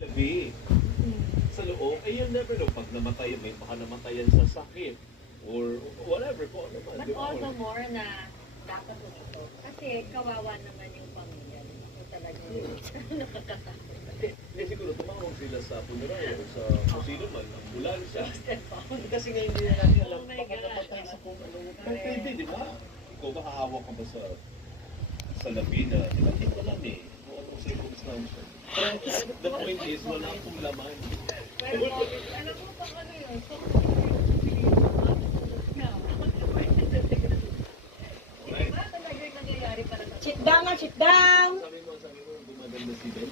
Labi sa loob, eh you'll never know pag namatay, may baka namatayan sa sakit or whatever po naman. But all the more na dapat ito. Kasi kawawa naman yung pamilya. Yung talagang nakakatakot. Hindi siguro tumawag sila sa funeral o sa kung sino man, ambulansya. Kasi ngayon hindi na natin alam, Oh my baka God. namatay sa kung ano. Pero pwede, di ba? Ikaw ba hahawak ka ba sa labi na, di ba, hindi ko alam eh, kung anong circumstance. Pero the point is, wala akong laman. Pero alam mo pa ano yun? So, Right? diba talaga yung nangyayari para sa Sit down na, sit down! Sabi mo, gumaganda si Ben.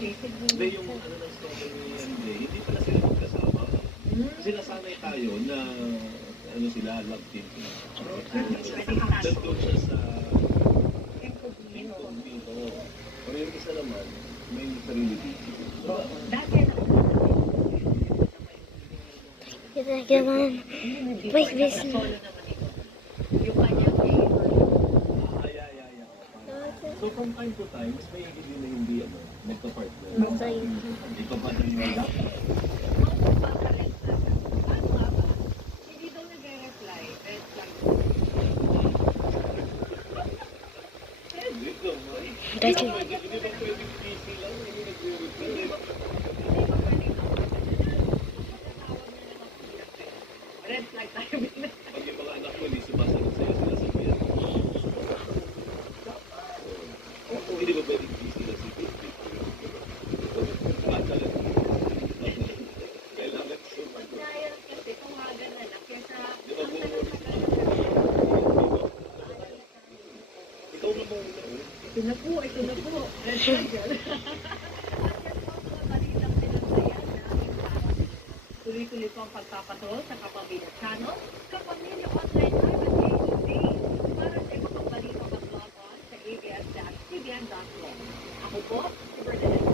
Gising Hindi, yung ano ng story ni Andre, hindi pala sila magkasama. Kasi nasanay tayo na ano sila, love team. Nandun siya sa incognito. Pero yung isa naman, may sarili dito. Dati na Kita gimana? Wait, this. solo naman ito. Yung kanyang So from time to time, mas may higit din na hindi nagka-partner. Masaya. Hindi pa ba nang wala? hindi daw nag-reply. Red flag. Hindi ko, man. Dati. Hindi ba pwedeng busy lang? Hindi nagre-reply. Hindi ba pwedeng red flag tayo. Pag yung mga anak mo, hindi sumasagot sa'yo, sinasabihan. Hindi ba pwedeng busy lang si Baby? Talaga. Kailangan sumagot. Dahil kasi tumagal na lang. Kesa Di ba mo? Ikaw na muna. ito na po. Red flag yan. Tuloy-tuloy po ang pagpapatol sa Kapamilya Channel, Kapamilya Online Live at para sa mga balita mag-log on sa abs-cbn.com. Ako po, si Bernadette.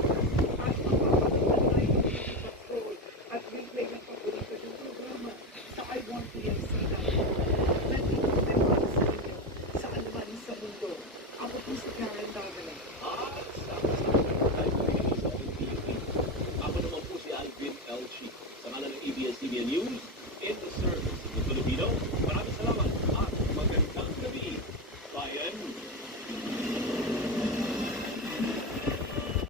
At replay ng paborito ng programa sa I Want PMC nandito kami para sa inyo saan man sa mundo. Ako po si Karen Davila. Ako naman po si Alvin Elchi. Sa kanan ng ABS-CBN News in the